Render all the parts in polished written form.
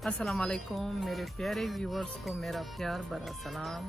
अस्सलाम वालेकुम मेरे प्यारे व्यूवर्स को मेरा प्यार भरा सलाम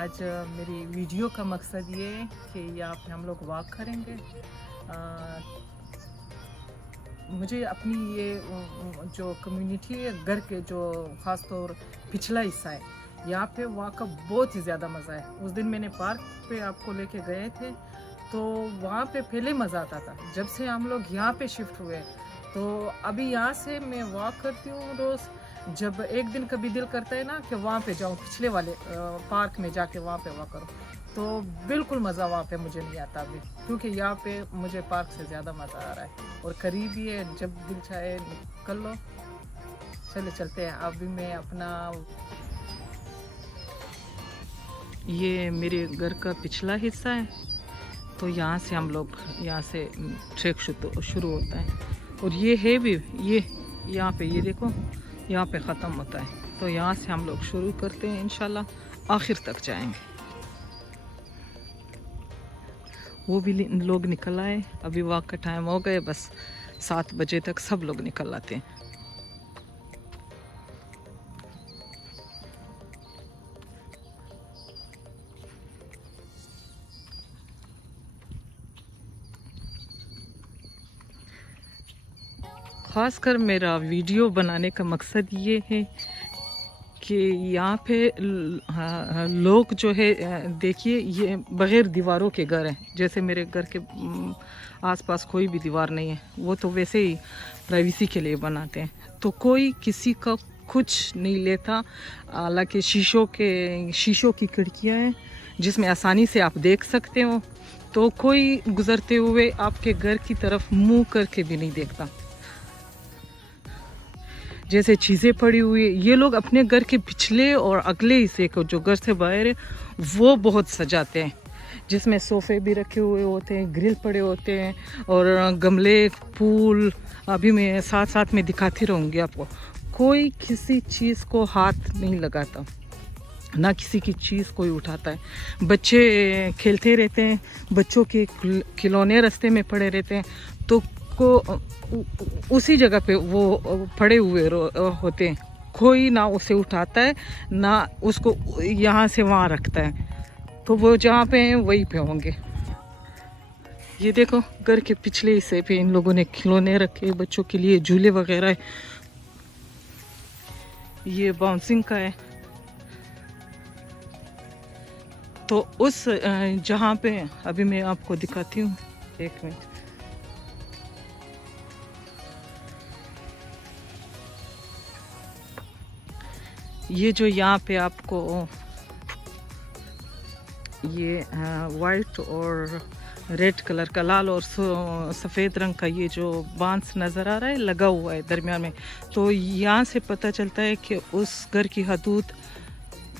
आज मेरी वीडियो का मकसद ये है कि यहाँ पे हम लोग वॉक करेंगे। मुझे अपनी ये जो कम्युनिटी है घर के जो ख़ास तौर पिछला हिस्सा है यहाँ पे वॉक का बहुत ही ज़्यादा मज़ा है। उस दिन मैंने पार्क पे आपको लेके गए थे तो वहाँ पे पहले मज़ा आता था, जब से हम लोग यहाँ पे शिफ्ट हुए तो अभी यहाँ से मैं वॉक करती हूँ रोज़। जब एक दिन कभी दिल करता है ना कि वहाँ पे जाऊँ पिछले वाले पार्क में जाके वहाँ पे वॉक करूँ तो बिल्कुल मज़ा वहाँ पे मुझे नहीं आता अभी, क्योंकि यहाँ पे मुझे पार्क से ज़्यादा मज़ा आ रहा है और करीब ही है, जब दिल चाहे निकल लो। चले चलते हैं। अभी मैं अपना ये मेरे घर का पिछला हिस्सा है तो यहाँ से हम लोग यहाँ से ट्रैक शुरू होता है और ये है भी ये यहाँ पे ये देखो यहाँ पे ख़त्म होता है तो यहाँ से हम लोग शुरू करते हैं, इंशाल्लाह आखिर तक जाएंगे। वो भी लोग निकल आए, अभी वॉक का टाइम हो गए, बस 7 बजे तक सब लोग निकल आते हैं। ख़ासकर मेरा वीडियो बनाने का मकसद ये है कि यहाँ पे लोग जो है देखिए ये बग़ैर दीवारों के घर हैं, जैसे मेरे घर के आसपास कोई भी दीवार नहीं है, वो तो वैसे ही प्राइवेसी के लिए बनाते हैं, तो कोई किसी का कुछ नहीं लेता। हालांकि शीशों की खिड़कियाँ हैं जिसमें आसानी से आप देख सकते हो, तो कोई गुज़रते हुए आपके घर की तरफ मुँह करके भी नहीं देखता। जैसे चीज़ें पड़ी हुई, ये लोग अपने घर के पिछले और अगले हिस्से को जो घर से बाहर है वो बहुत सजाते हैं, जिसमें सोफ़े भी रखे हुए होते हैं, ग्रिल पड़े होते हैं और गमले फूल। अभी मैं साथ साथ में दिखाती रहूँगी आपको। कोई किसी चीज़ को हाथ नहीं लगाता, ना किसी की चीज़ कोई उठाता है। बच्चे खेलते रहते हैं, बच्चों के खिलौने रास्ते में पड़े रहते हैं तो को उसी जगह पे वो पड़े हुए होते हैं, कोई ना उसे उठाता है ना उसको यहाँ से वहाँ रखता है, तो वो जहाँ पे हैं वहीं पे होंगे। ये देखो घर के पिछले हिस्से पे इन लोगों ने खिलौने रखे बच्चों के लिए, झूले वगैरह है। ये बाउंसिंग का है। तो उस जहाँ पे अभी मैं आपको दिखाती हूँ, एक मिनट। ये जो यहाँ पे आपको ये वाइट और रेड कलर का, लाल और सफ़ेद रंग का ये जो बांस नज़र आ रहा है लगा हुआ है दरमियान में, तो यहाँ से पता चलता है कि उस घर की हदूद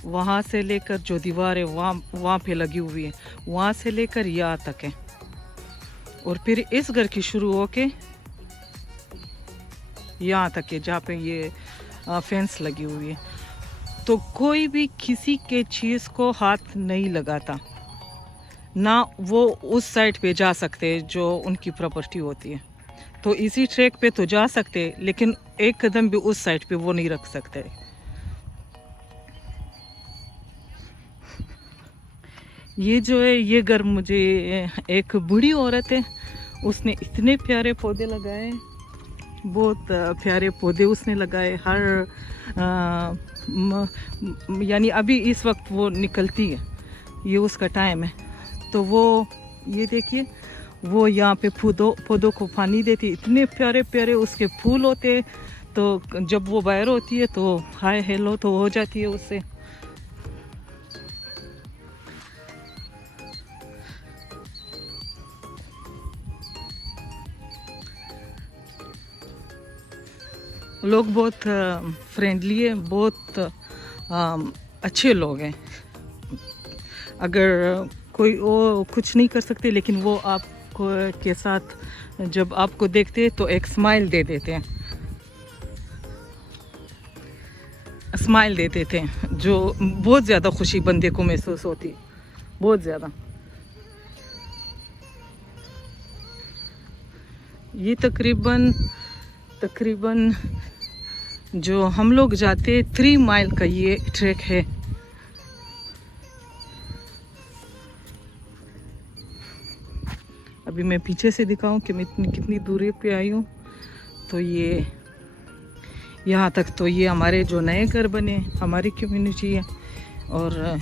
वहाँ से लेकर जो दीवार है वहाँ पे लगी हुई है, वहाँ से लेकर यहाँ तक है और फिर इस घर की शुरू होके यहाँ तक है जहाँ पे ये फेंस लगी हुई है। तो कोई भी किसी के चीज़ को हाथ नहीं लगाता, ना वो उस साइड पे जा सकते जो उनकी प्रॉपर्टी होती है। तो इसी ट्रैक पे तो जा सकते लेकिन एक कदम भी उस साइड पे वो नहीं रख सकते। ये जो है ये घर मुझे एक बूढ़ी औरत है, उसने इतने प्यारे पौधे लगाए, बहुत प्यारे पौधे उसने लगाए। हर यानी अभी इस वक्त वो निकलती है, ये उसका टाइम है, तो वो ये देखिए वो यहाँ पे पौधों को पानी देती, इतने प्यारे प्यारे उसके फूल होते, तो जब वो बाहर होती है तो हाय हेलो तो हो जाती है उससे। लोग बहुत फ्रेंडली है, बहुत अच्छे लोग हैं। अगर कोई वो कुछ नहीं कर सकते लेकिन वो आप को के साथ जब आपको देखते हैं तो एक स्माइल दे देते हैं, स्माइल देते थे, जो बहुत ज़्यादा खुशी बंदे को महसूस होती, बहुत ज़्यादा। ये तकरीबन जो हम लोग जाते 3 माइल का ये ट्रैक है। अभी मैं पीछे से दिखाऊं कि मैं कितनी दूरी पे आई हूँ। तो ये यहाँ तक तो ये हमारे जो नए घर बने, हमारी कम्युनिटी है। और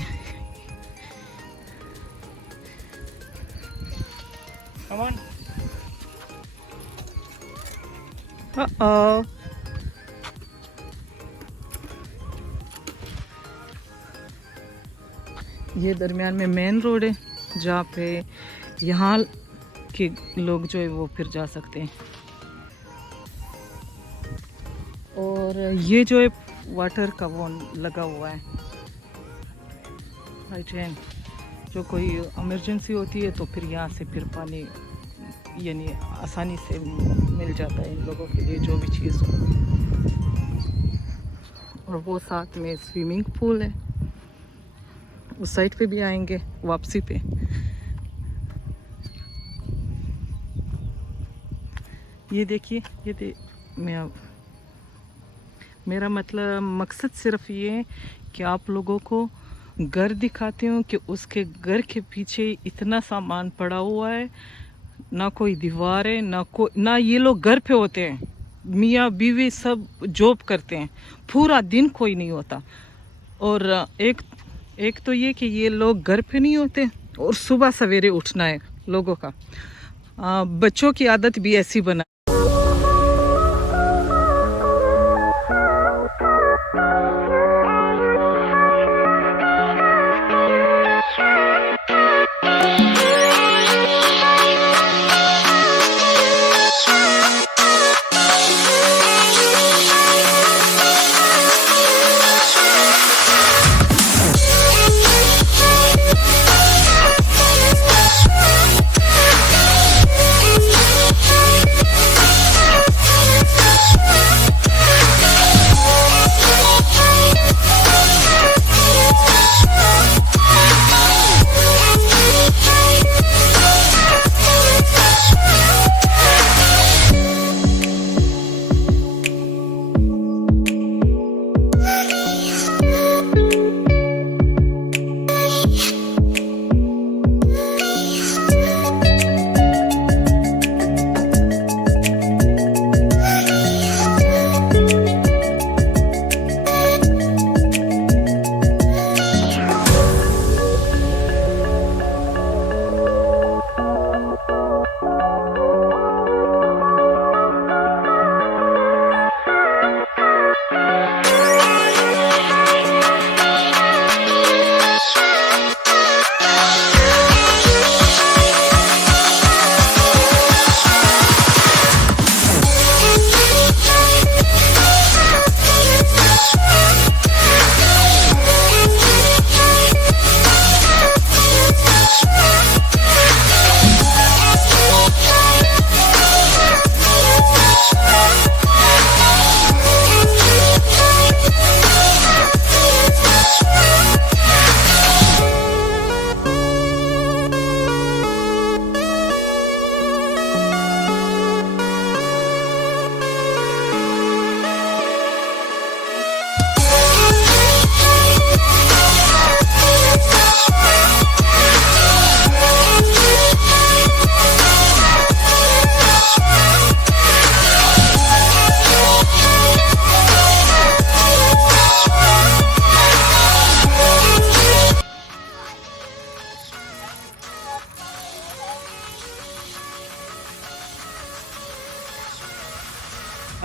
ये दरमियान में मेन रोड है जहाँ पे यहाँ के लोग जो है वो फिर जा सकते हैं। और ये जो है वाटर का वो लगा हुआ है राइट हैंड, जो कोई इमरजेंसी होती है तो फिर यहाँ से फिर पानी यानी आसानी से मिल जाता है इन लोगों के लिए जो भी चीज़ हो। और वो साथ में स्विमिंग पूल है, उस साइड पे भी आएंगे वापसी पे। ये देखिए मेरा मतलब मकसद सिर्फ ये है कि आप लोगों को घर दिखाती हूँ कि उसके घर के पीछे इतना सामान पड़ा हुआ है, ना कोई दीवार है, ना ये लोग घर पे होते हैं, मियाँ बीवी सब जॉब करते हैं, पूरा दिन कोई नहीं होता। और एक तो ये कि ये लोग घर पे नहीं होते और सुबह सवेरे उठना है लोगों का। बच्चों की आदत भी ऐसी बना।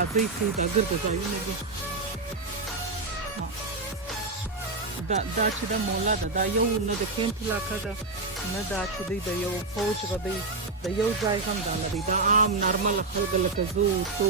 Até isso da gurta tá aí né? Da ci da mola da yau na da camp la kada na da ci da yau fauj ga da yau jai kam da na da am normal khalq la kazu to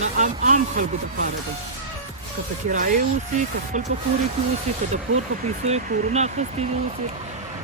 na am khalq da fara da ka kiraye usi ka khal pa puri ki usi ka da pur pa pise kuruna khasti usi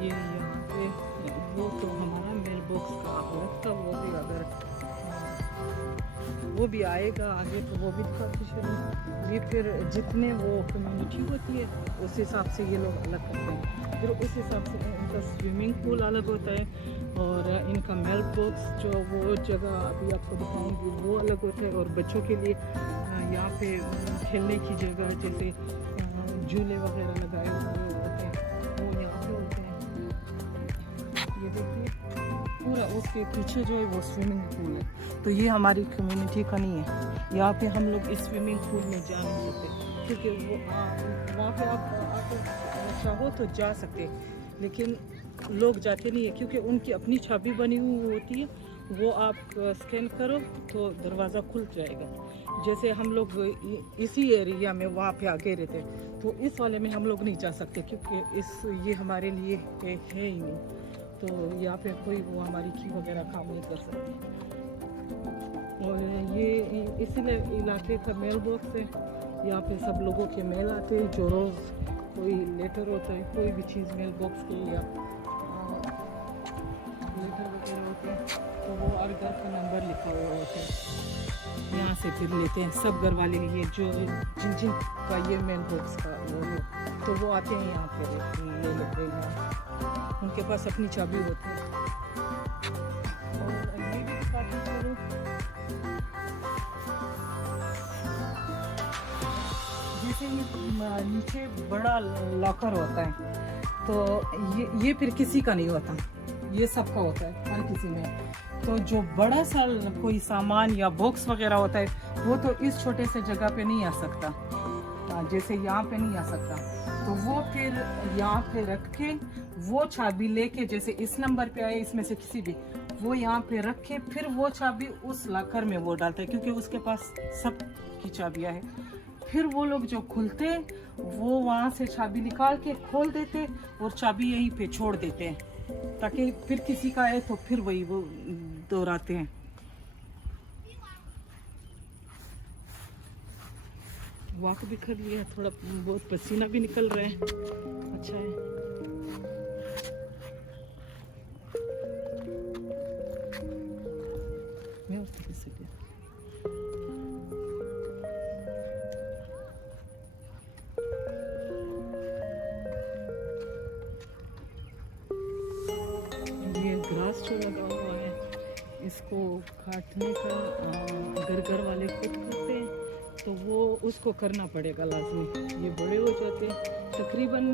ये यहाँ पे वो तो हमारा mail box का अलग था, वो भी अगर वो भी आएगा आगे तो वो भी काफ़ी शुरू। ये फिर जितने वो कम्युनिटी होती है उस हिसाब से ये लोग अलग करते हैं, फिर उस हिसाब से इनका स्विमिंग पूल अलग होता है और इनका मेल बॉक्स जो वो जगह अभी आपको दिखाऊंगी वो अलग होता है। और बच्चों के लिए यहाँ पे खेलने की जगह जैसे झूले वगैरह लगाए हुए होते हैं वो यहाँ पे होते हैं। ये देखिए पूरा उसके पीछे जो है वो स्विमिंग पूल है, तो ये हमारी कम्युनिटी का नहीं है। यहाँ पे हम लोग इस स्विमिंग पूल में जा नहीं सकते क्योंकि वो वहाँ पे आप चाहो तो जा सकते, लेकिन लोग जाते नहीं है क्योंकि उनकी अपनी चाबी बनी हुई होती है, वो आप स्कैन करो तो दरवाज़ा खुल जाएगा। जैसे हम लोग इसी एरिया में वहाँ पे आगे रहते हैं तो इस वाले में हम लोग नहीं जा सकते क्योंकि ये हमारे लिए है ही नहीं, तो यहाँ पे कोई वो हमारी की वगैरह काम नहीं कर सकते। और ये इसीलिए इलाके का मेल बॉक्स है, यहाँ पे सब लोगों के मेल आते हैं जो रोज़ कोई लेटर होता है कोई भी चीज़ मेल बॉक्स के या लेटर वगैरह होते हैं तो वो हर घर का नंबर लिखा हुआ होता है, यहाँ से फिर लेते हैं सब घर वाले। ये जो जिन का ये मेल बॉक्स का वो है तो वो आते हैं यहाँ पे ले लेते हैं, उनके पास अपनी चाबी होती है। और ये भी काफ़ी शुरू जैसे नीचे बड़ा लॉकर होता है तो ये फिर किसी का नहीं होता, ये सबका होता है हर किसी में। तो जो बड़ा सा कोई सामान या बॉक्स वगैरह होता है वो तो इस छोटे से जगह पे नहीं आ सकता, जैसे यहाँ पे नहीं आ सकता, तो वो फिर यहाँ पे रख के वो चाबी लेके जैसे इस नंबर पे आए इसमें से किसी भी वो यहाँ पे रख के फिर वो चाबी उस लॉकर में वो डालता है क्योंकि उसके पास सब की चाबियाँ हैं। फिर वो लोग जो खुलते वो वहाँ से चाबी निकाल के खोल देते और चाबी यहीं पे छोड़ देते हैं ताकि फिर किसी का आए तो फिर वही वो दोहराते हैं। वॉक भी कर लिया, थोड़ा बहुत पसीना भी निकल रहा है, अच्छा है। मैं उसको कैसे दिया? ये ग्रास जो लगा हुआ है इसको काटने का अगर घर वाले खुद करते हैं तो वो उसको करना पड़ेगा लाजमी। ये बड़े हो जाते हैं तकरीबन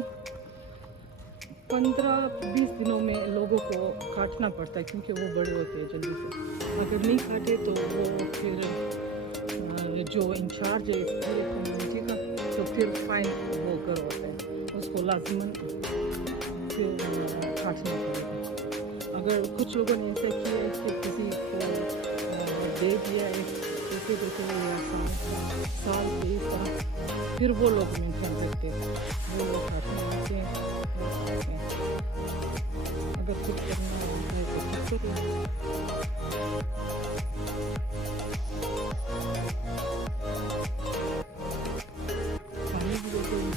15-20 दिनों में लोगों को काटना पड़ता है क्योंकि वो बड़े होते हैं जल्दी से। अगर नहीं काटे तो वो फिर जो इंचार्ज है इस पूरे कम्युनिटी का तो फिर फाइन वो कर होता है, उसको लाजमन फिर काटना पड़ेगा। अगर कुछ लोगों ने ऐसा किया है कि किसी को दे दिया है जैसे साल 20 साल फिर वो लोग मेंटेन करते हैं, वो लोग काटने आते हैं। अगर कुछ करना होता है तो कुछ करें। पानी भी देते हैं,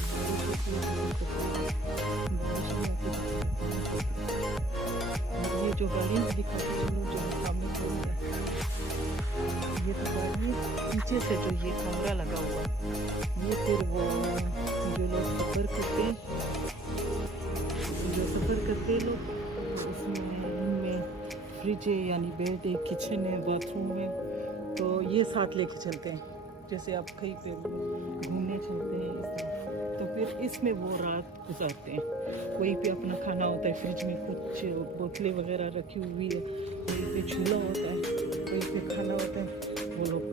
ये जो गाड़ी दिखाते चलो जो सामने खोल रहा है ये तो गाड़ी पीछे से जो ये कैमरा लगा हुआ ये फिर वो जो लोग सफ़र करते लोग इसमें इनमें फ्रिज है यानी बेड है, किचन है, बाथरूम है, तो ये साथ लेके चलते हैं। जैसे आप कहीं पे घूमने चलते हैं तो फिर इसमें वो रात गुजारते हैं। वहीं पे अपना खाना होता है, फ्रिज में कुछ बोतलें वगैरह रखी हुई है, वहीं पे चूल्हा होता है, वहीं पे खाना होता है। वो लोग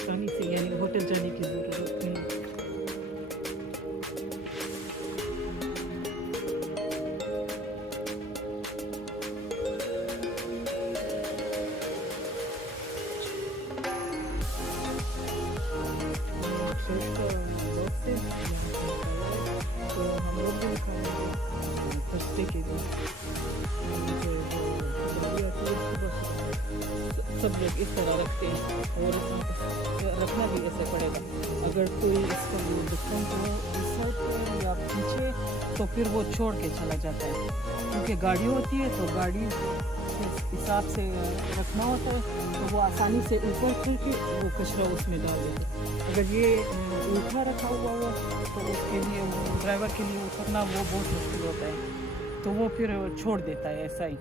कहीं से यानी होटल जाने की ज़रूरत नहीं। के लिए जो गाड़ी आती है सुबह सब लोग इस तरह रखते हैं और रखना भी ऐसे पड़ेगा। अगर कोई इसका डिफरेंट हो इस साइड पे या पीछे तो फिर वो छोड़ के चला जाता है, क्योंकि गाड़ी होती है तो गाड़ी के हिसाब से रखना होता है, तो वो आसानी से ऊपर करके वो कचरा उसमें डाल देते हैं। अगर ये उल्टा रखा हुआ हो तो उसके लिए ड्राइवर के लिए उतरना वो बहुत मुश्किल होता है, तो वो फिर छोड़ देता है ऐसा ही।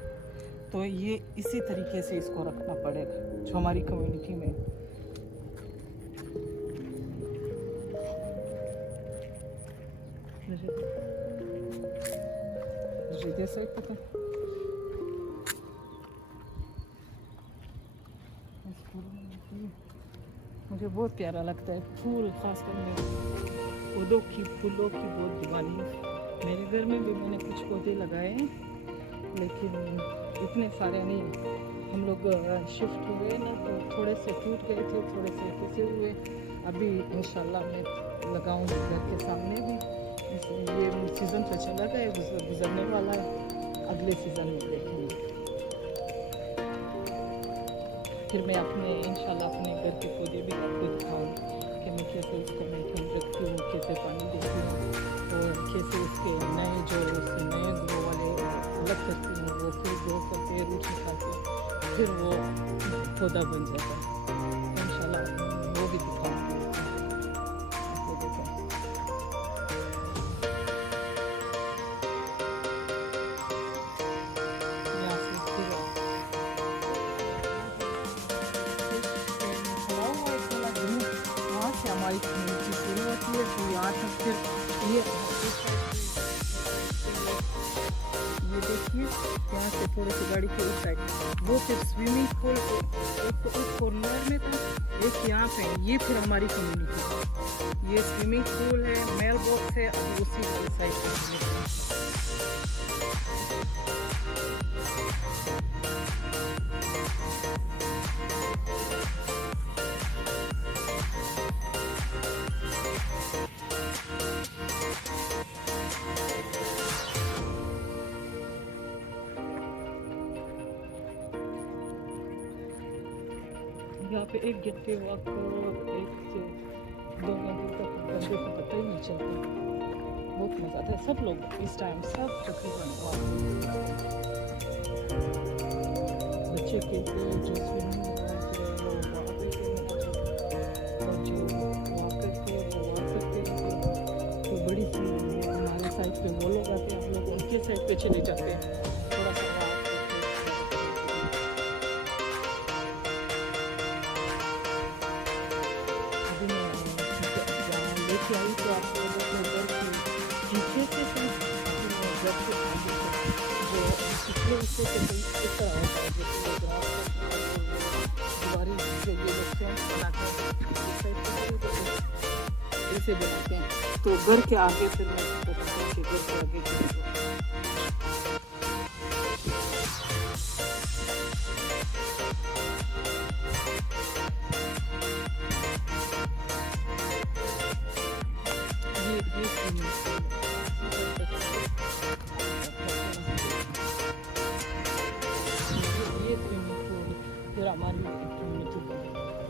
तो ये इसी तरीके से इसको रखना पड़ेगा जो हमारी कम्युनिटी में। मुझे बहुत प्यारा लगता है फूल, खासकर मैं फूलों की बहुत दीवानी हूँ। मेरे घर में भी मैंने कुछ पौधे लगाए हैं, लेकिन इतने सारे नहीं। हम लोग शिफ्ट हुए ना तो थोड़े से टूट गए थे, थोड़े से कैसे हुए। अभी इंशाल्लाह मैं लगाऊंगी घर के सामने भी। ये सीज़न तो चला गया, गुजरने वाला है, अगले सीज़न में देखेंगे। फिर मैं अपने इंशाल्लाह अपने घर के पौधे भी आपको दिखाऊंगी कि मैं कैसे उसको मेंटेन रखती हूँ, कैसे पानी देती हूँ और कैसे उसके नए ग्रो वाले अलग करती हूँ, वो फिर ग्रो करते हैं, रूट निकालते हैं, फिर वो पौधा बन जाता है। इंशाल्लाह वो भी दिखाऊंगी आपको। देखो यहाँ से फिर वहाँ से हमारी कम्युनिटी शुरू होती है, तो यहाँ तक फिर ये देखिए यहाँ से थोड़ी सी गाड़ी के उस साइड वो फिर स्विमिंग पूल एक तो उस कॉर्नर में था, एक यहाँ पे, ये फिर हमारी कम्युनिटी है। ये स्विमिंग पूल है, मेल बॉक्स है, अभी उसी साइड पे यहाँ पे 1 घंटे वॉक करो, 1 से 2 घंटे तक घंटे से पता ही नहीं चलता। बहुत मज़ा आता है। सब लोग इस टाइम सब तकरीबन वॉक बच्चे के लिए जो स्विमिंग और जो वॉक करते हैं वो वॉक करते हैं। तो बड़ी सी हमारे साइड पे वो लोग आते हैं, हम लोग उनके साइड पे चले जाते हैं थोड़ा सा। आई तो आपको अपने घर के पीछे से घर के आगे से जो पिछले हिस्से से इस तरह होता है, जैसे दीवारी जो ये लोग बनाते हैं ऐसे बनाते हैं। तो घर के आगे फिर मैं बताती हूँ कि घर के आगे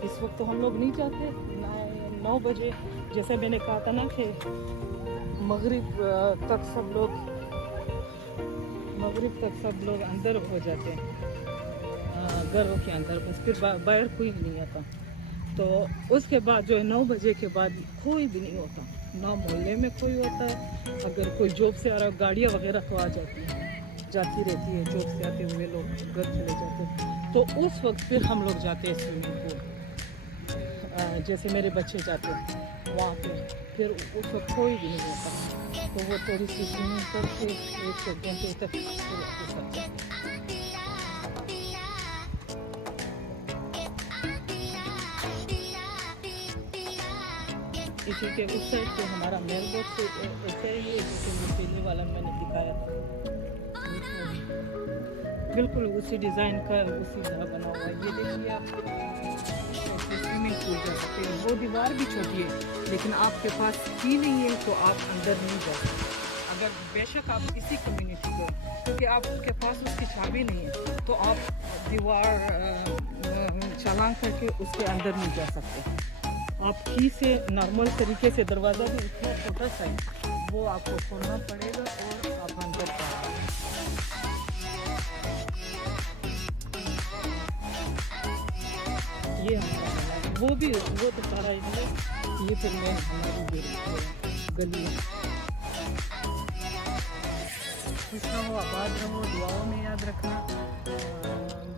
इस वक्त तो हम लोग नहीं जाते। 9 बजे जैसे मैंने कहा था ना कि मगरिब तक सब लोग अंदर हो जाते हैं घरों के अंदर, बस फिर बाहर कोई नहीं आता। तो उसके बाद जो है 9 बजे के बाद कोई भी नहीं होता, ना मोहल्ले में कोई होता है। अगर कोई जॉब से आ रहा, गाड़ियाँ वगैरह तो आ जाती हैं, जाती रहती है, जॉब से आते हुए लोग घर चले जाते हैं। तो उस वक्त फिर हम लोग जाते हैं स्विमिंग पूल, जैसे मेरे बच्चे जाते हैं वहाँ पे, फिर उस वक्त कोई भी नहीं होता। तो वो थोड़ी सी स्विमिंग करके 1 घंटे तक फिर वापस आते हैं। इसी के उस साइड पे हमारा मेल बॉक्स ऐसा ही है जैसे वो पहले वाला मैंने दिखाया था, बिल्कुल उसी डिज़ाइन का उसी तरह बना हुआ है। ये देखिए आप स्विमिंग पूल जा सकते हैं। वो दीवार भी छोटी है, लेकिन आपके पास की नहीं है तो आप अंदर नहीं जा सकते। अगर बेशक आप किसी कम्युनिटी को, क्योंकि आपके पास उसकी चाबी नहीं है, तो आप दीवार चालान करके उसके अंदर नहीं जा सकते। आप की से नॉर्मल तरीके से, दरवाज़ा भी इतना छोटा सा है, वो आपको खोलना पड़ेगा और आप अंदर जाएंगे। ये हमारा है। वो तो सारा इसमें, ये फिर मैं हमारी गली है। खुश रहो, आबाद रहो, दुआओं में याद रखना।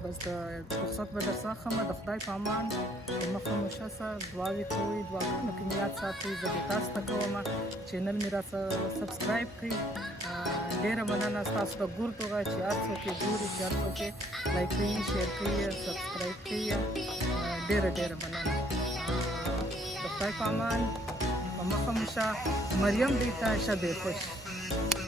बस रुखसत बदरसा खमा दफ्ताई पामान मखम शसा दुआवी कोई दुआ नकमियात साथी जबतास तकवमा चैनल मेरा सब्सक्राइब की डेरा बनाना सास का गुर तो गा 400 के गुर 400 के लाइक की शेयर की सब्सक्राइब की डेरा बनाना दफ्ताई पामान मखम शा मरियम देता शबे खुश।